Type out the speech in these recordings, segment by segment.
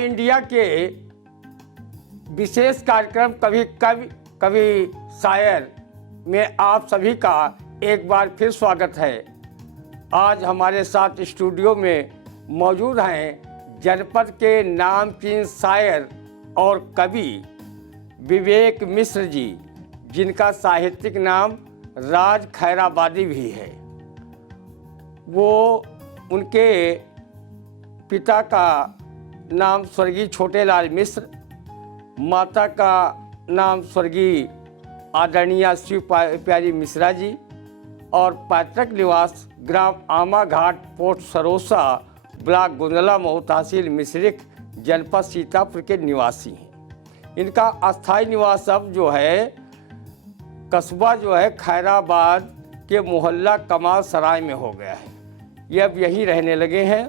आई India के विशेष कार्यक्रम कभी कवि कभी शायर में आप सभी का एक बार फिर स्वागत है। आज हमारे साथ स्टूडियो में मौजूद हैं जनपद के नामचीन शायर और कवि विवेक मिश्र जी, जिनका साहित्यिक नाम राज खैराबादी भी है। वो उनके पिता का नाम स्वर्गीय छोटेलाल मिश्र, माता का नाम स्वर्गीय आदरणीय शिव प्यारी मिश्रा जी और पैतृक निवास ग्राम आमा घाट पोस्ट सरोसा ब्लॉक गुंदला मऊ तहसील मिश्रिख जनपद सीतापुर के निवासी हैं। इनका अस्थायी निवास अब जो है कस्बा जो है खैराबाद के मोहल्ला कमाल सराय में हो गया है। ये अब यहीं रहने लगे हैं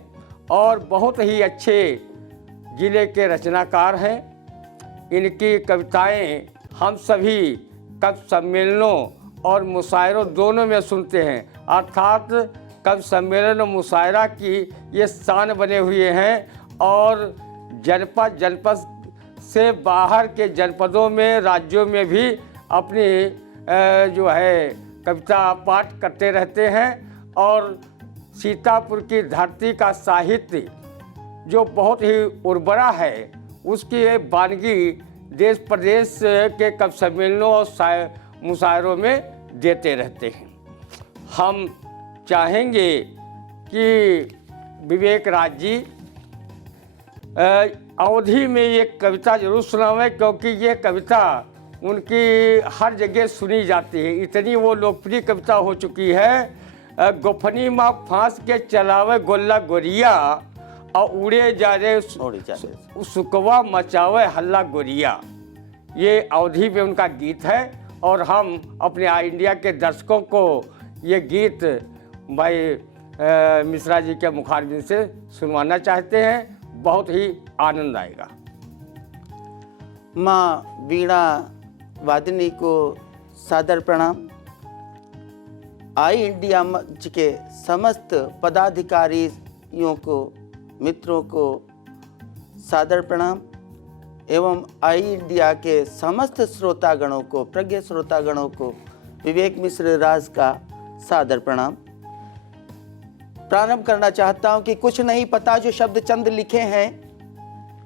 और बहुत ही अच्छे जिले के रचनाकार हैं। इनकी कविताएं हम सभी कवि सम्मेलनों और मुशायरों दोनों में सुनते हैं, अर्थात कवि सम्मेलन और मुशायरा की ये शान बने हुए हैं और जनपद से बाहर के जनपदों में, राज्यों में भी अपनी जो है कविता पाठ करते रहते हैं। और सीतापुर की धरती का साहित्य जो बहुत ही उर्वरा है, उसकी वानगी देश प्रदेश के कवि सम्मेलनों और मुशायरों में देते रहते हैं। हम चाहेंगे कि विवेक राज जी अवधि में ये कविता जरूर सुनावें, क्योंकि ये कविता उनकी हर जगह सुनी जाती है। इतनी वो लोकप्रिय कविता हो चुकी है। गोफनी माँ फांस के चलावे गोल्ला गोरिया और उड़े जा रे सुकवा मचावे हल्ला गोरिया, ये अवधि में उनका गीत है। और हम अपने आई इंडिया के दर्शकों को ये गीत भाई मिश्रा जी के मुखारबिन से सुनवाना चाहते हैं। बहुत ही आनंद आएगा। माँ वीणा वादिनी को सादर प्रणाम। आई इंडिया मंच के समस्त पदाधिकारियों को, मित्रों को सादर प्रणाम एवं आई इंडिया के समस्त श्रोतागणों को, प्रज्ञ श्रोतागणों को विवेक मिश्र राज का सादर प्रणाम। प्रारंभ करना चाहता हूं कि कुछ नहीं पता जो शब्द चंद लिखे हैं,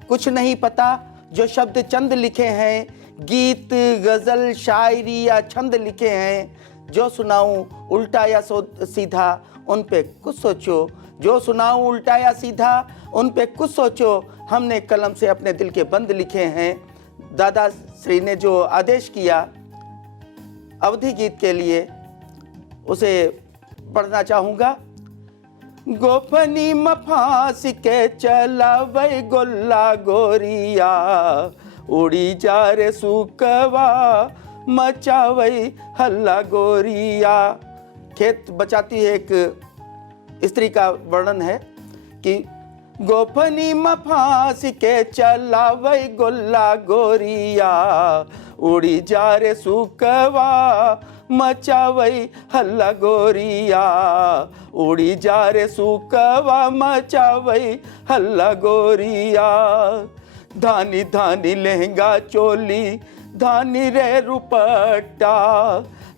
कुछ नहीं पता जो शब्द चंद लिखे हैं, गीत गजल शायरी या छंद लिखे हैं, जो सुनाऊं उल्टा या सीधा उन पे कुछ सोचो, जो सुनाऊं उल्टा या सीधा उन पे कुछ सोचो। हमने कलम से अपने दिल के बंद लिखे हैं। दादा श्री ने जो आदेश किया अवधि गीत के लिए, उसे पढ़ना चाहूँगा। गोफनी मफास के चलावे गोल्ला गोरिया, उड़ी जा रे सुकवा मचावे हल्ला गोरिया। खेत बचाती है एक स्त्री का वर्णन है कि गोफनी मफास के चलावे गोल्ला गोरिया, उड़ी जा रे सुकवा मचावे हल्ला गोरिया, उड़ी जा रे सुकवा मचावे हल्ला गोरिया। धानी धानी लहंगा चोली, धानी रे रुपट्टा,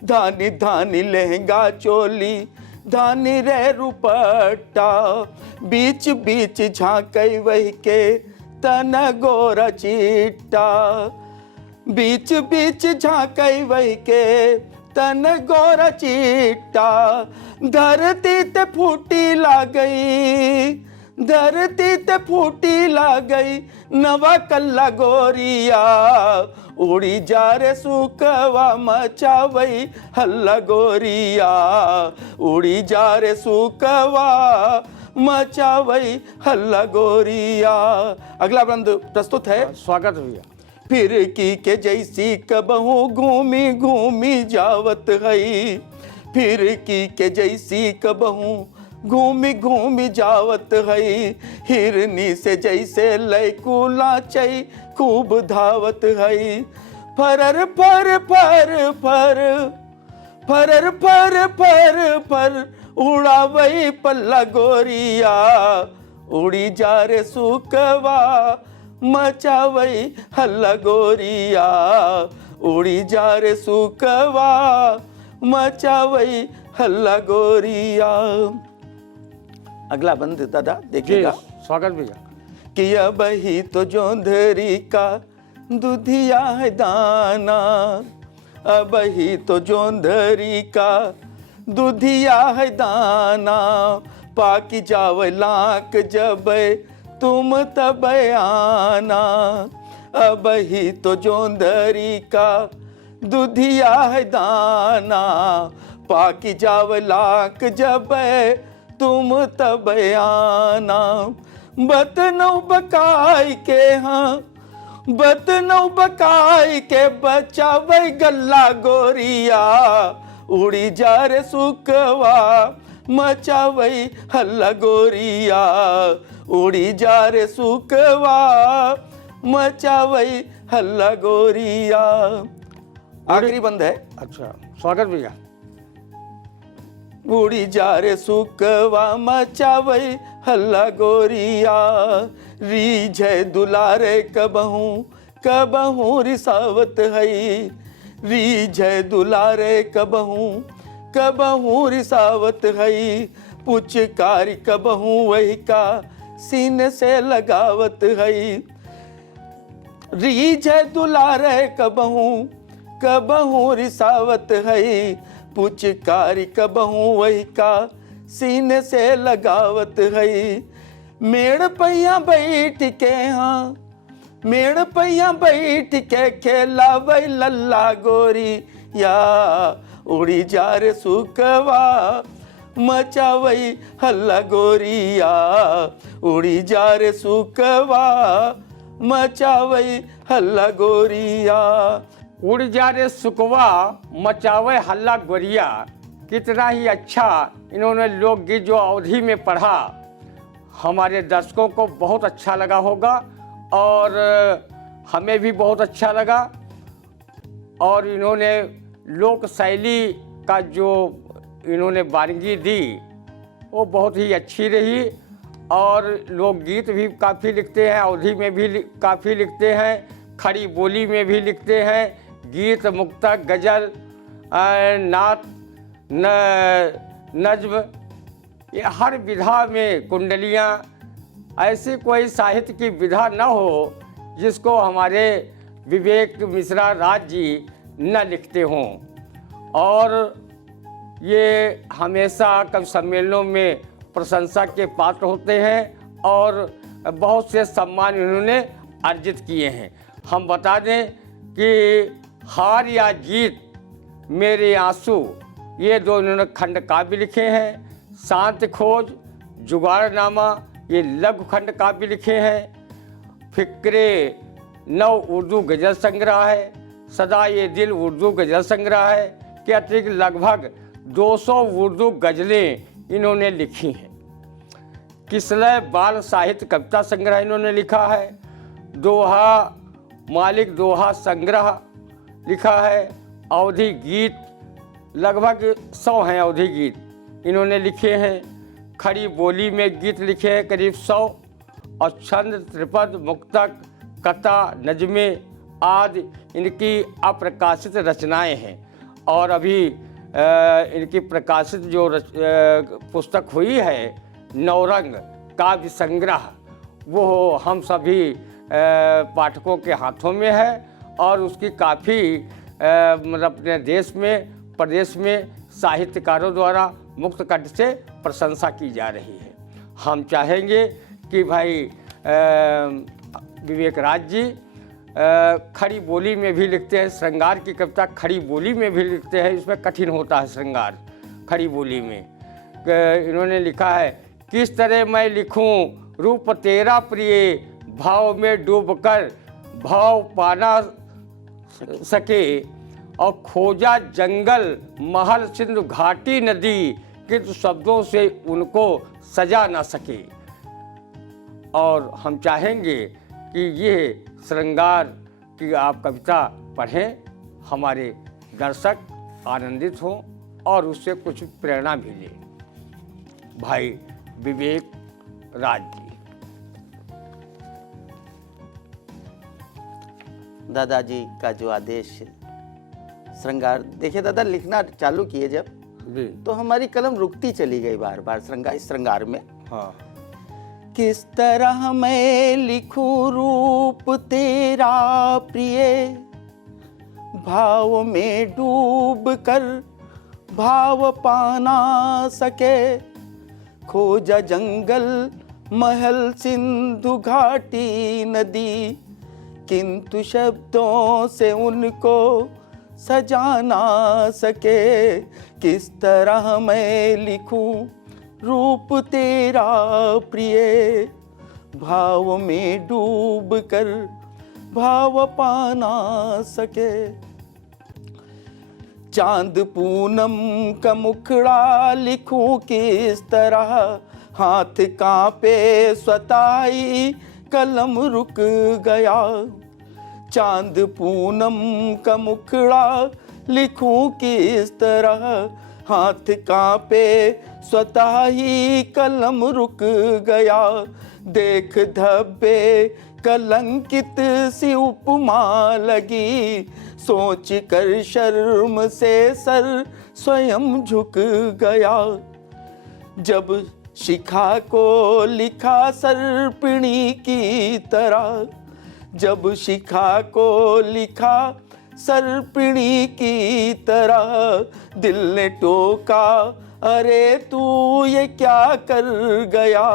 धानी धानी लहंगा चोली, धानी रे रुपट्टा, बीच बीच झांकई वही के तन गोरा चिट्टा, बीच बीच झांकई वही के तन गोरा चिट्टा। धरती ते फूटी ला गई, धरती ते फूटी ला गई, नवा कल्ला गोरिया, उड़ी जा रे सुकवा मचावई हल्ला गोरिया, उड़ी जा रे सुकवा मचावई हल्ला गोरिया। अगला बंद प्रस्तुत है। स्वागत भैया। फिर की के जैसी कबहू घूमी घूमी जावत है, फिर की के जैसी कबहू घूमी घूमी जावत है, हिरनी से जैसे लैकुला चई खूब धावत है। फरर फर फर फर फरर फर फर फर उड़ावई पल्ला गोरिया, उड़ी जा रे सुकवा मचावई हल्ला गोरिया, उड़ी जा रे सुकवा मचावई हल्ला गोरिया। अगला बंद दादा जी देखिएगा। स्वागत भैया। कि अब ही तो जोंधरी का दूधिया है दाना, अब ही तो जोंधरी का दूधिया है दाना, पाकी जावे लाक जब तुम तब आना, अब ही तो जोंधरी का दूधिया है दाना, पाकी जावे लाक जब तुम तब आना। बतनौ बकाई के हाँ, बतनौ बकाई के बचावे गल्ला गोरिया, उड़ी जा रे सुकवा मचावई हल्ला गोरिया, उड़ी जा रे सुकवा मचावई हल्ला गोरिया। आखिरी बंद है। अच्छा स्वागत भैया। उड़ी जा रे सुकवा मचावई हल्ला गोरिया, रीझे दुलारे कबहू कबहू रिसावत हई, रीझे दुलारे कबहू कबहू रिसावत हई, पुचकारी कबहू वही का सीने से लगावत हई, रीझे दुलारे कबहू कबहू रिसावत हई, पुचकारी कबहू वही का सीने से लगावत हई। मेड़ पैया बैठ के हाँ, मेड़ पैया बैठ के खेला वही लल्ला गोरी या, उड़ी जा रे सुकवा मचावई हल्ला गोरिया, उड़ी जा रे सुकवा मचावई हल्ला गोरिया। उड़ जा रे सुकवा मचावे हल्ला गोरिया, कितना ही अच्छा इन्होंने लोकगीत जो अवधि में पढ़ा, हमारे दर्शकों को बहुत अच्छा लगा होगा और हमें भी बहुत अच्छा लगा। और इन्होंने लोक शैली का जो इन्होंने वानगी दी वो बहुत ही अच्छी रही। और लोकगीत भी काफ़ी लिखते हैं, अवधि में भी काफ़ी लिखते हैं, खड़ी बोली में भी लिखते हैं, गीत, मुक्तक, गज़ल, नात, नज्म, ये हर विधा में कुंडलियाँ, ऐसी कोई साहित्य की विधा न हो जिसको हमारे विवेक मिश्रा राज जी न लिखते हों। और ये हमेशा कवि सम्मेलनों में प्रशंसा के पात्र होते हैं और बहुत से सम्मान इन्होंने अर्जित किए हैं। हम बता दें कि हार या जीत, मेरे आंसू, ये दो इन्होंने खंड काव्य लिखे हैं। शांत खोज, जुगाड़नामा, ये लघु खंड काव्य लिखे हैं। फिक्रे नौ उर्दू गज़ल संग्रह है। सदा ये दिल उर्दू गज़ल संग्रह है के अतिरिक्त लगभग 200 उर्दू गज़लें इन्होंने लिखी हैं। किसलय बाल साहित्य कविता संग्रह इन्होंने लिखा है। दोहा मालिक दोहा संग्रह लिखा है। अवधि गीत लगभग 100 हैं, अवधि गीत इन्होंने लिखे हैं। खड़ी बोली में गीत लिखे हैं करीब 100 और छंद, त्रिपद, मुक्तक, कथा, नज़्में आदि इनकी अप्रकाशित रचनाएं हैं। और अभी इनकी प्रकाशित जो पुस्तक हुई है नौरंग काव्य संग्रह, वो हम सभी पाठकों के हाथों में है और उसकी काफ़ी मतलब अपने देश में, प्रदेश में साहित्यकारों द्वारा मुक्त कंठ से प्रशंसा की जा रही है। हम चाहेंगे कि भाई विवेक राज जी खड़ी बोली में भी लिखते हैं। श्रृंगार की कविता खड़ी बोली में भी लिखते हैं। इसमें कठिन होता है श्रृंगार खड़ी बोली में। इन्होंने लिखा है, किस तरह मैं लिखूं रूप तेरा प्रिय, भाव में डूबकर भाव पाना सके, और खोजा जंगल महल सिंधु घाटी नदी, किंतु शब्दों से उनको सजा ना सके। और हम चाहेंगे कि ये श्रृंगार की आप कविता पढ़ें, हमारे दर्शक आनंदित हों और उससे कुछ प्रेरणा भी लें। भाई विवेक राज जी। दादाजी का जो आदेश श्रृंगार, देखिए दादा लिखना चालू किए जब जी तो हमारी कलम रुकती चली गई बार बार श्रृंगार में। हाँ। किस तरह मैं लिखूं रूप तेरा प्रिय, भाव में डूब कर भाव पाना सके, खोजा जंगल महल सिंधु घाटी नदी, किंतु शब्दों से उनको सजा ना सके। किस तरह मैं लिखूं रूप तेरा प्रिय, भाव में डूब कर भाव पाना सके। चांद पूनम का मुखड़ा लिखूं किस तरह, हाथ कांपे स्वताई कलम रुक गया। चांद पूनम का मुखड़ा लिखूं किस तरह, हाथ कांपे स्वतः ही कलम रुक गया। देख धब्बे कलंकित सी उपमा लगी, सोच कर शर्म से सर स्वयं झुक गया। जब शिखा को लिखा सर्पिणी की तरह, जब शिखा को लिखा सर्पिणी की तरह, दिल ने टोका अरे तू ये क्या कर गया।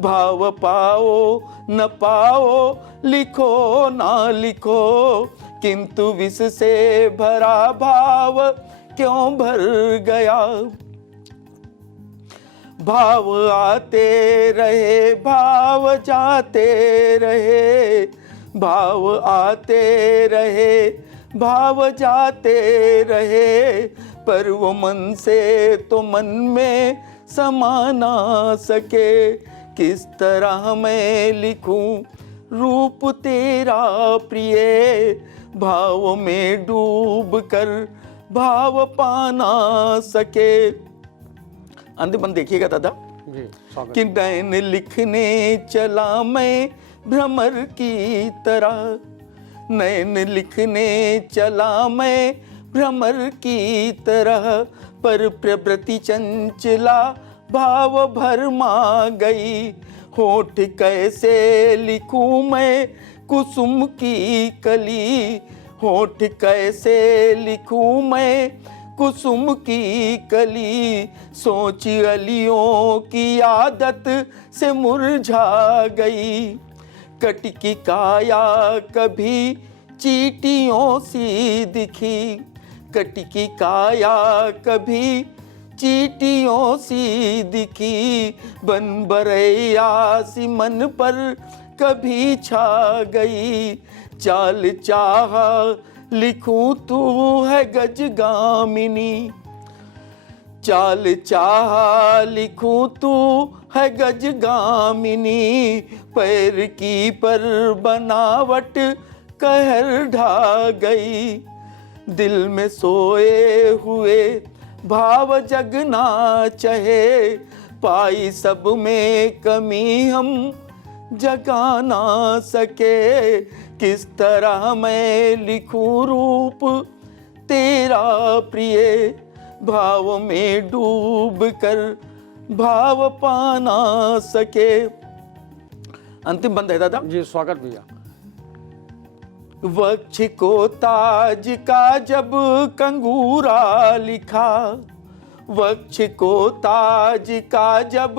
भाव पाओ न पाओ लिखो ना लिखो, किंतु विष से भरा भाव क्यों भर गया। भाव आते रहे भाव जाते रहे, भाव आते रहे भाव जाते रहे, पर वो मन से तो मन में समा ना सके। किस तरह मैं लिखूं रूप तेरा प्रिय, भाव में डूब कर भाव पाना सके। अंतिम बंद देखिएगा दादा जी स्वागत। कि नैन लिखने चला मैं भ्रमर की तरह, नैन लिखने चला मैं भ्रमर की तरह, पर प्रवृत्ति चंचला भाव भरमा गई। होठ कैसे लिखूं मैं कुसुम की कली, होठ कैसे लिखूं मैं कुसुम की कली। सोच अलियों की आदत से मुरझा गई, कटकी काया कभी चींटियों सी दिखी, कटकी काया कभी चींटियों सी दिखी। बन बरैया सी मन पर कभी छा गई, चाल चाह लिखूं तू है गजगामिनी, चाल चाह लिखूं तू है गजगामिनी। पैर की पर बनावट कहर ढा गई, दिल में सोए हुए भाव जगना चाहे। पाई सब में कमी हम जगा ना सके। किस तरह मैं लिखूं रूप तेरा प्रिय, भाव में डूब कर भाव पाना सके। अंतिम बंद है दादा जी स्वागत भैया। वक्ष को ताज का जब कंगूरा लिखा, वक्ष को ताज का जब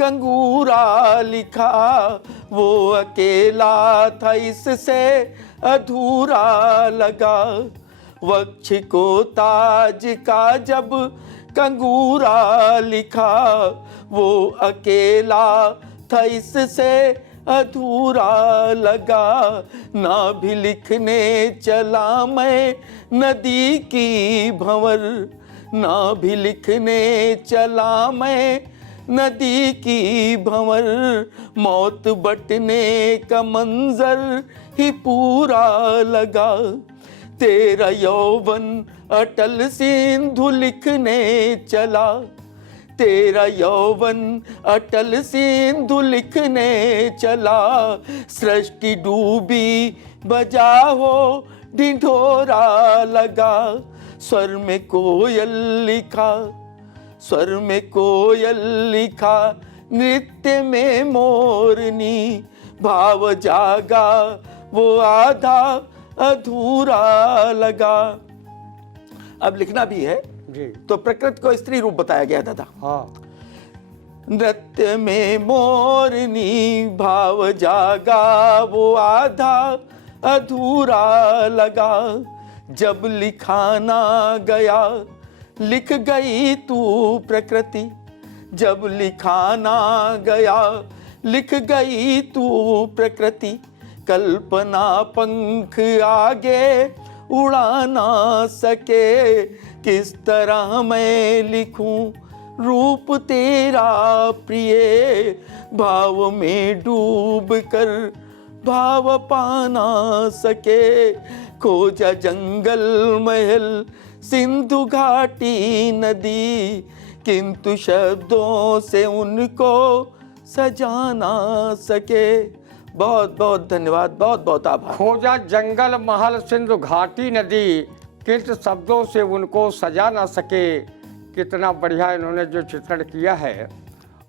कंगूरा लिखा, वो अकेला था इससे अधूरा लगा। वक्ष को ताज का जब कंगूरा लिखा, वो अकेला था इससे अधूरा लगा। ना भी लिखने चला मैं नदी की भंवर, ना भी लिखने चला मैं नदी की भंवर। मौत बटने का मंजर ही पूरा लगा, तेरा यौवन अटल सिंधु लिखने चला, तेरा यौवन अटल सिंधु लिखने चला। सृष्टि डूबी बजाओ ढिढोरा लगा, स्वर में कोयल लिखा, स्वर में कोयल लिखा, नृत्य में मोरनी, भाव जागा वो आधा अधूरा लगा। अब लिखना भी है जी। तो प्रकृति को स्त्री रूप बताया गया दादा। हाँ। नृत्य में मोरनी, भाव जागा वो आधा अधूरा लगा, जब लिखाना गया लिख गई तू प्रकृति, जब लिखाना गया लिख गई तू प्रकृति, कल्पना पंख आगे उड़ा ना सके, किस तरह मैं लिखूं रूप तेरा प्रिय, भाव में डूब कर भाव पाना सके, खोजा जंगल महल सिंधु घाटी नदी, किंतु शब्दों से उनको सजा ना सके। बहुत बहुत धन्यवाद, बहुत बहुत आभार। खोजा जंगल महल सिंधु घाटी नदी, किंतु शब्दों से उनको सजा ना सके। कितना बढ़िया इन्होंने जो चित्रण किया है,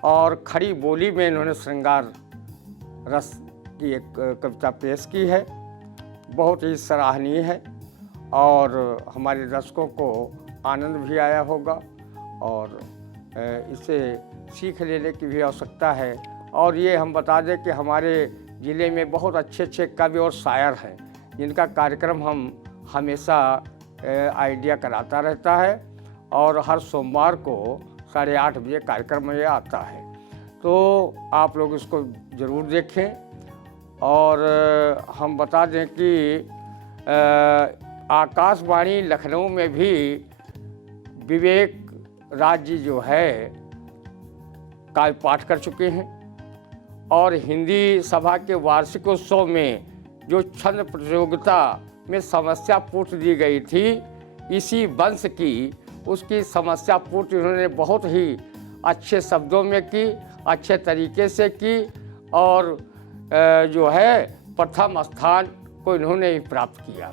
और खड़ी बोली में इन्होंने श्रृंगार रस की एक कविता पेश की है, बहुत ही सराहनीय है और हमारे दर्शकों को आनंद भी आया होगा और इसे सीख लेने की भी आवश्यकता है। और ये हम बता दें कि हमारे ज़िले में बहुत अच्छे अच्छे कवि और शायर हैं, जिनका कार्यक्रम हम हमेशा आइडिया कराता रहता है और हर सोमवार को 8:30 बजे कार्यक्रम में आता है, तो आप लोग इसको ज़रूर देखें। और हम बता दें कि आकाशवाणी लखनऊ में भी विवेक राज जी जो है काव्य पाठ कर चुके हैं, और हिंदी सभा के वार्षिक उत्सव में जो छंद प्रतियोगिता में समस्या पूछ दी गई थी इसी वंश की, उसकी समस्या पूर्ति उन्होंने बहुत ही अच्छे शब्दों में की, अच्छे तरीके से की, और जो है प्रथम स्थान को इन्होंने ही प्राप्त किया।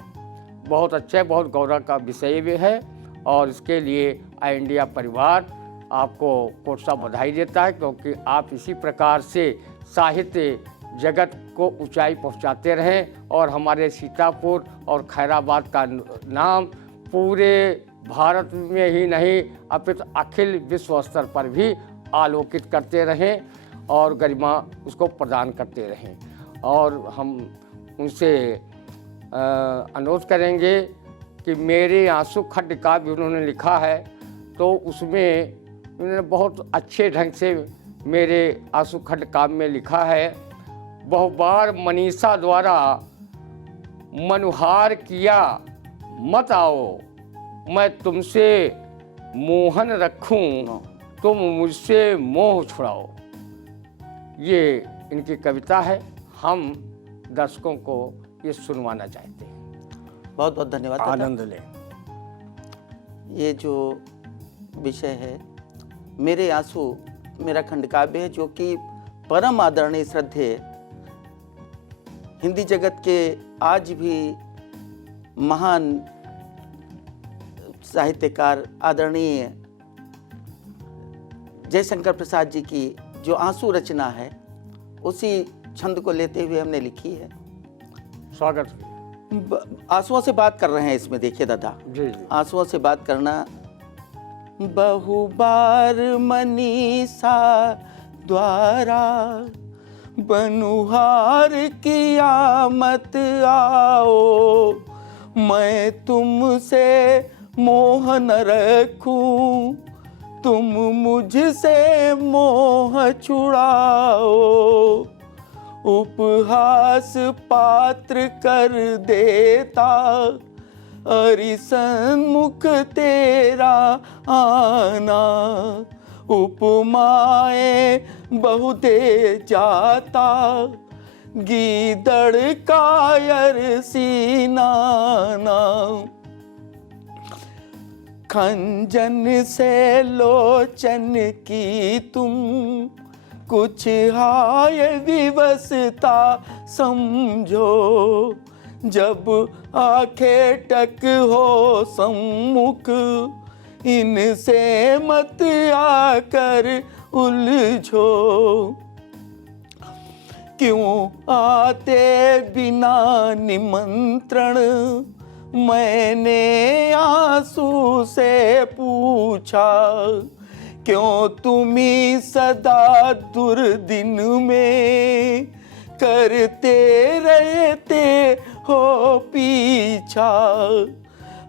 बहुत अच्छे, बहुत गौरव का विषय भी है और इसके लिए आई इंडिया परिवार आपको कोट सा बधाई देता है, क्योंकि आप इसी प्रकार से साहित्य जगत को ऊंचाई पहुंचाते रहें और हमारे सीतापुर और खैराबाद का नाम पूरे भारत में ही नहीं अपितु अखिल विश्व स्तर पर भी आलोकित करते रहें और गरिमा उसको प्रदान करते रहें। और हम उनसे अनुरोध करेंगे कि मेरे आंसू खड्ड काव्य उन्होंने लिखा है, तो उसमें उन्होंने बहुत अच्छे ढंग से मेरे आंसू खड्ड काव्य में लिखा है, बहुबार मनीषा द्वारा मनुहार किया मत आओ, मैं तुमसे मोहन रखूं, तुम मुझसे मोह छुड़ाओ। ये इनकी कविता है, हम दर्शकों को ये सुनवाना चाहते हैं। बहुत बहुत धन्यवाद दादा। आनंद लें। ये जो विषय है मेरे आंसू मेरा खंड काव्य है, जो कि परम आदरणीय श्रद्धेय हिंदी जगत के आज भी महान साहित्यकार आदरणीय जयशंकर प्रसाद जी की जो आंसू रचना है, उसी छंद को लेते हुए हमने लिखी है। स्वागत। आंसुओं से बात कर रहे हैं इसमें, देखिए दादा। जी जी। आंसुओं से बात करना। बहुबार मनीषा द्वारा बनुहार किया मत आओ, मैं तुमसे मोह न रखूं, तुम मुझसे मोह छुड़ाओ, उपहास पात्र कर देता अरिसन्मुख तेरा आना, उपमाएं बहु दे जाता गीदड़ कायर सीनाना, खंजन से लोचन की तुम कुछ हाय विवशता समझो, जब आंखें टक हो सम्मुख, इनसे मत आकर उलझो। क्यों आते बिना निमंत्रण, मैंने आंसू से पूछा। क्यों तुम्ही सदा दुर्दिन में करते रहते हो पीछा।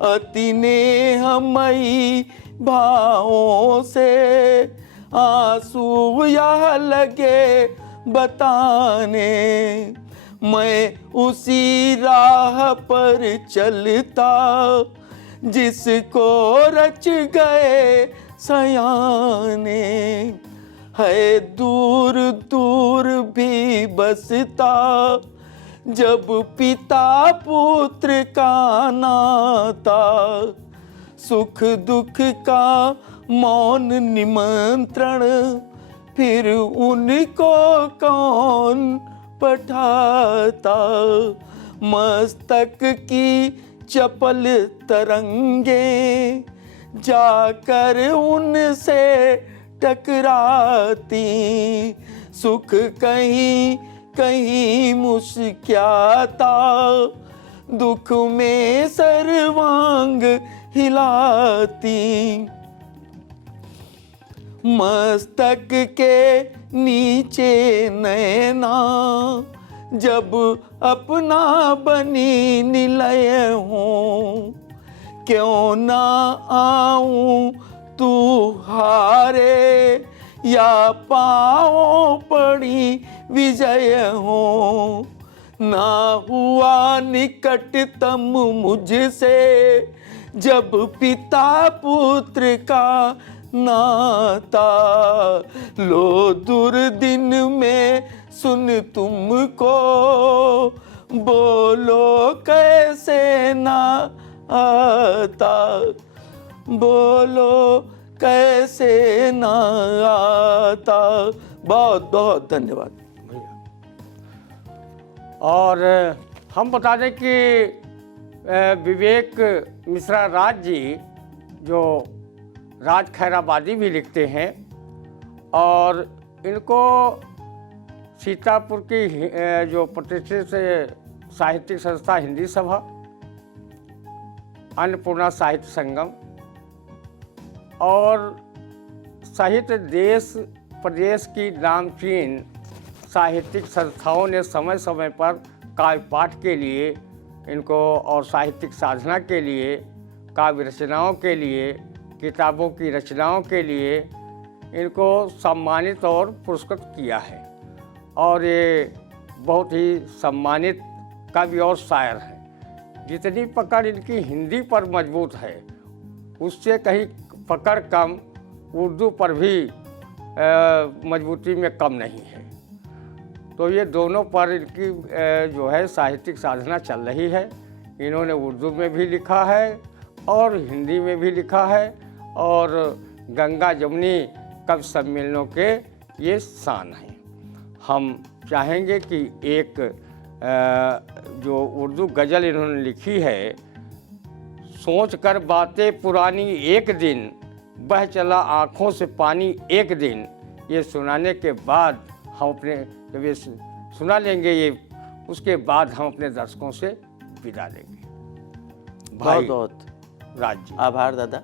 अति नेहमयी भावों से आंसू यह लगे बताने, मैं उसी राह पर चलता जिसको रच गए सयाने। है दूर दूर भी बसता जब पिता पुत्र का नाता, सुख दुख का मौन निमंत्रण, फिर उनको कौन पठाता। मस्तक की चपल तरंगे जाकर उनसे टकराती, सुख कहीं कहीं मुस्कुराता, दुख में सर्वांग हिलाती। मस्तक के नीचे नैना जब अपना बनी निलय हो, क्यों ना आऊं तू हारे या पाओ पड़ी विजय हो। ना हुआ निकटतम मुझसे जब पिता पुत्र का नाता, लो दुर्दिन में सुन तुमको बोलो कैसे ना आता, बोलो कैसे ना आता। बहुत बहुत धन्यवाद। और हम बता दें कि विवेक मिश्रा राज जी जो राज खैराबादी भी लिखते हैं, और इनको सीतापुर की जो प्रतिष्ठित साहित्यिक संस्था हिंदी सभा, अन्नपूर्णा साहित्य संगम और साहित्य देश प्रदेश की नामचीन साहित्यिक संस्थाओं ने समय समय पर काव्य पाठ के लिए इनको और साहित्यिक साधना के लिए, काव्य रचनाओं के लिए, किताबों की रचनाओं के लिए इनको सम्मानित और पुरस्कृत किया है। और ये बहुत ही सम्मानित कवि और शायर हैं। जितनी पकड़ इनकी हिंदी पर मजबूत है, उससे कहीं पकड़ कम उर्दू पर भी मजबूती में कम नहीं है। तो ये दोनों पर इनकी जो है साहित्यिक साधना चल रही है। इन्होंने उर्दू में भी लिखा है और हिंदी में भी लिखा है, और गंगा जमुनी कवि सम्मेलनों के ये शान हैं। हम चाहेंगे कि एक जो उर्दू गज़ल इन्होंने लिखी है, सोच कर बातें पुरानी एक दिन, बह चला आँखों से पानी एक दिन, ये सुनाने के बाद हम अपने जब ये सुना लेंगे ये, उसके बाद हम अपने दर्शकों से विदा लेंगे। बहुत बहुत राज जी आभार दादा,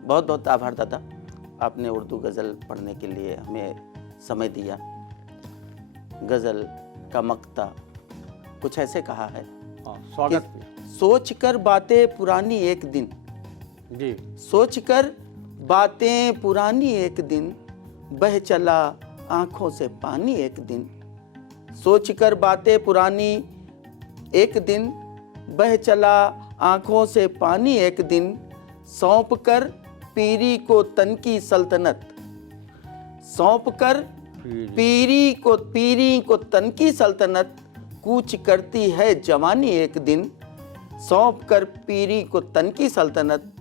बहुत बहुत आभार दादा। आपने उर्दू गज़ल पढ़ने के लिए हमें समय दिया। गज़ल का मक्ता कुछ ऐसे कहा है, स्वागत। सोच कर बातें पुरानी एक दिन, जी, सोच कर बातें पुरानी एक दिन, बह चला आँखों से पानी एक दिन। सोच कर बातें पुरानी एक दिन, बह चला आँखों से पानी एक दिन। सौंप कर पीरी को तन की सल्तनत, सौंप कर पीरी को तन की सल्तनत, कूच करती है जवानी एक दिन। सौंप कर पीरी को तन की सल्तनत,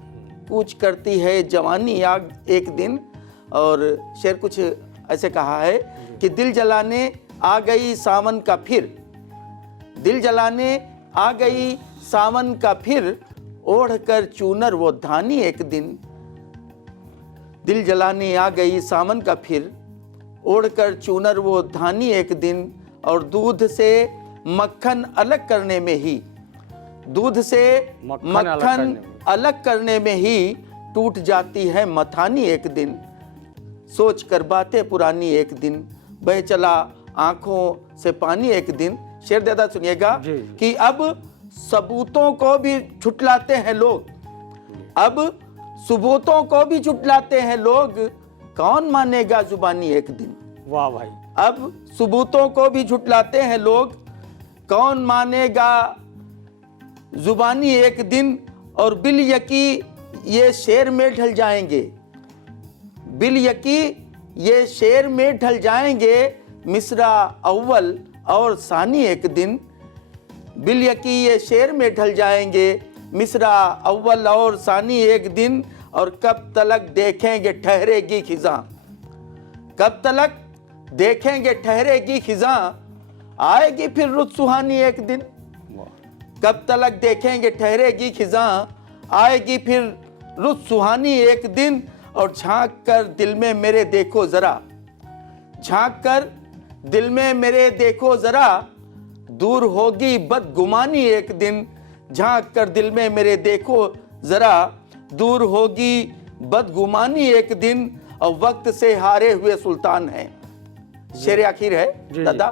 कूच करती है जवानी आग एक दिन। और शेर कुछ ऐसे कहा है कि दिल जलाने आ गई सावन का फिर, दिल जलाने आ गई सावन का फिर, ओढ़ कर चूनर वो धानी एक दिन। दिल जलाने आ गई सावन का फिर, ओढ़ कर चूनर वो धानी एक दिन। और दूध से मक्खन अलग करने में ही, दूध से मक्खन अलग करने में ही टूट जाती है मथानी एक दिन। सोच कर बातें पुरानी एक दिन, बह चला आंखों से पानी एक दिन। शेर दादा सुनिएगा कि अब सबूतों को भी झुटलाते हैं लोग, अब सबूतों को भी झुटलाते हैं लोग, कौन मानेगा जुबानी एक दिन। वाह भाई। अब सबूतों को भी झुटलाते हैं लोग, कौन मानेगा जुबानी एक दिन। और बिल यकी ये शेर में ढल जाएंगे, बिल यकी ये शेर में ढल जाएंगे, मिसरा अव्वल और सानी एक दिन। बिल यकी ये शेर में ढल जाएंगे, मिसरा अव्वल और सानी एक दिन। और कब तलक देखेंगे ठहरेगी खिज़ां, कब तलक देखेंगे ठहरेगी खिज़ां, आएगी फिर रुत सुहानी एक दिन। कब तलक देखेंगे ठहरेगी खिज़ां, आएगी फिर रुत सुहानी एक दिन। और झांक कर दिल में मेरे देखो जरा, झांक कर दिल में मेरे देखो जरा, दूर होगी बदगुमानी एक दिन। झांक कर दिल में मेरे देखो जरा, दूर होगी बदगुमानी एक दिन। और वक्त से हारे हुए सुल्तान हैं, शेर आखिर है दादा,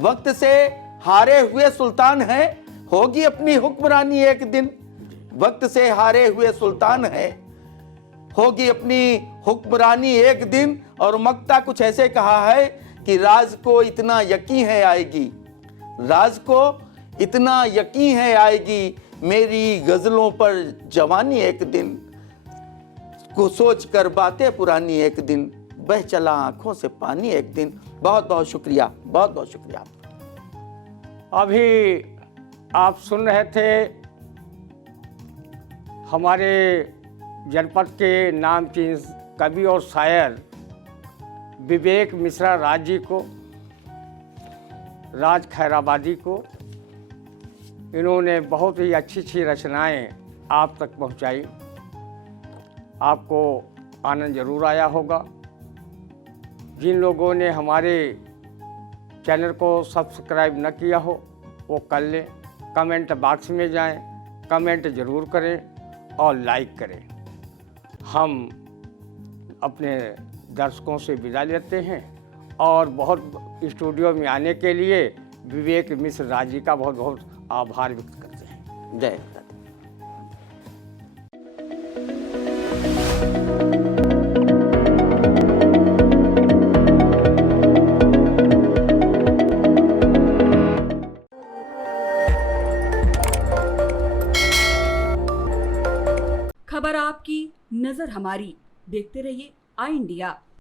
वक्त से हारे हुए सुल्तान हैं, होगी अपनी हुक्मरानी एक दिन। वक्त से हारे हुए सुल्तान है, होगी अपनी हुक्मरानी एक दिन। और मक्ता कुछ ऐसे कहा है कि राज को इतना यकीन है आएगी, राज को इतना यकीन है आएगी, मेरी गजलों पर जवानी एक दिन। को सोच कर बातें पुरानी एक दिन, बह चला आंखों से पानी एक दिन। बहुत बहुत शुक्रिया, बहुत बहुत शुक्रिया। अभी आप सुन रहे थे हमारे जनपद के नामचीन कवि और शायर विवेक मिश्रा राज जी को, राज खैराबादी को। इन्होंने बहुत ही अच्छी अच्छी रचनाएं आप तक पहुंचाई, आपको आनंद ज़रूर आया होगा। जिन लोगों ने हमारे चैनल को सब्सक्राइब न किया हो वो कर लें, कमेंट बॉक्स में जाएं, कमेंट ज़रूर करें और लाइक करें। हम अपने दर्शकों से विदा लेते हैं और बहुत स्टूडियो में आने के लिए विवेक मिश्र राज जी का बहुत बहुत आभार व्यक्त करते हैं। जय। खबर आपकी, नजर हमारी। देखते रहिए आई इंडिया।